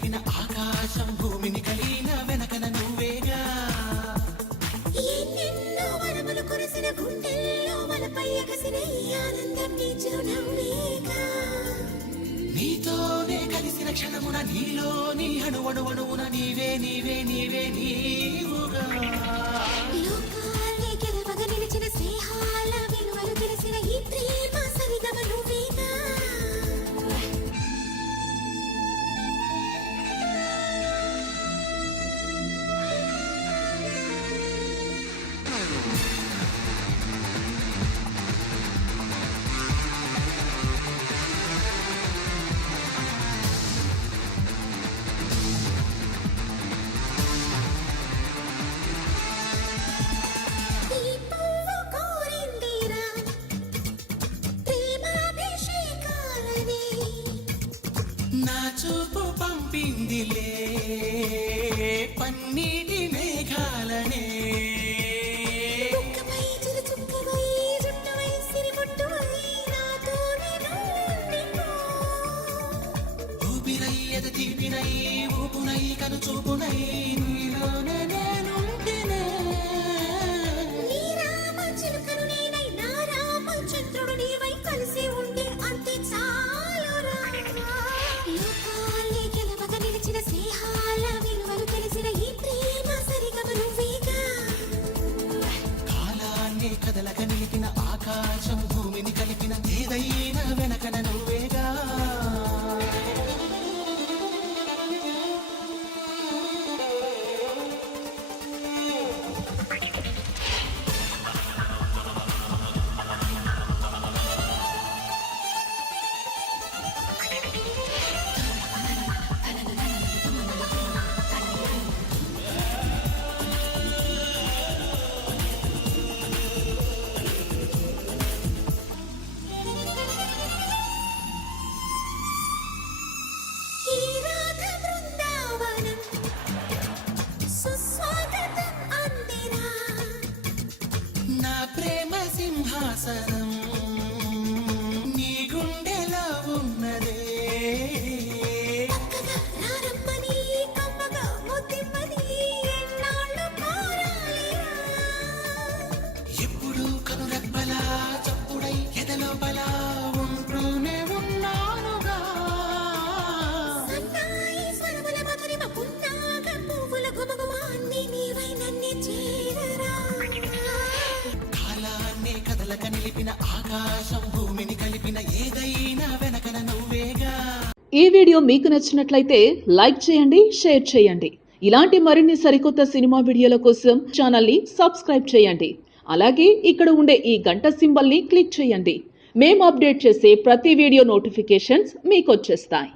కలిపిన ఆకాశం భూమిని కలిగిన వెనకన నువ్వేగా ఎన్నెన్నో వరములు కురిసిన గుండెల్లో వలపై ఎగసిన ఈ ఆనందం నీ చిరునవ్వేగా నీతోనే కలిసిన క్షణమున నీలోని అణువణువణువున నీవే నీవే నీవే నీవుగా లోకాలే గెలవగ నిలిచిన స్నేహాల విలువలు తెలిసిన ఈ ప్రేమ సరిగమ నువ్వేగా ఈ పువ్వు కోరిందిరా ప్రేమాభిషేకాలని నా చూపు పంపిందిలే పన్నీటి మేఘాలనే చుక్కపై చిరు చుక్కవై జుట్టువై సిరిముట్టువై నాతోనే నువ్వుండిపో ఊపిరై ఎద తీపినై ఊపునై కను చూపునై నీలోనే నేనుంటినే నీ రామ చిలుకను నేనై నా రామచంద్రుడు నీవై కలిసి ఉండే అంతే చాలురా లోకాలే గెలవగ నిలిచిన స్నేహాల విలువలు తెలిసిన ఈ ప్రేమ సరిగమ నువ్వేగా కాలాన్ని కదలక నిలిపిన ఆకాశం భూమిని కలిపిన ఏదైనా వెనకన నువ్వేగా ఈ రాగ బృందావనం సుస్వాగతం అందిరా నా ప్రేమ సింహాసనం నీ గుండెలో ఉన్నదే చక్కగా రారమ్మని కమ్మగా ముద్దిమ్మని ఎన్నాళ్ళు కోరాలిరా ఎప్పుడు కనురెప్పలా చప్పుడై ఎదలోపల ఉంటూనే ఉన్నానుగా సన్నాయి స్వరముల మధురిమ పున్నాగ పువ్వుల గుమగుమ అన్నీ నీవై నన్ను చేరరా కాలాన్ని కదలక నిలిపిన ఆకాశం భూమిని కలిపిన ఏదైనా వెనకన నువ్వేగా. ఈ వీడియో మీకు నచ్చినట్లయితే లైక్ చేయండి, షేర్ చేయండి. ఇలాంటి మరిన్ని సరికొత్త సినిమా వీడియోల కోసం ఛానల్ని సబ్స్క్రైబ్ చేయండి. అలాగే ఇక్కడ ఉండే ఈ గంట సింబల్ని క్లిక్ చేయండి. మేము అప్డేట్ చేసే ప్రతి వీడియో నోటిఫికేషన్స్ మీకు వచ్చేస్తాయి.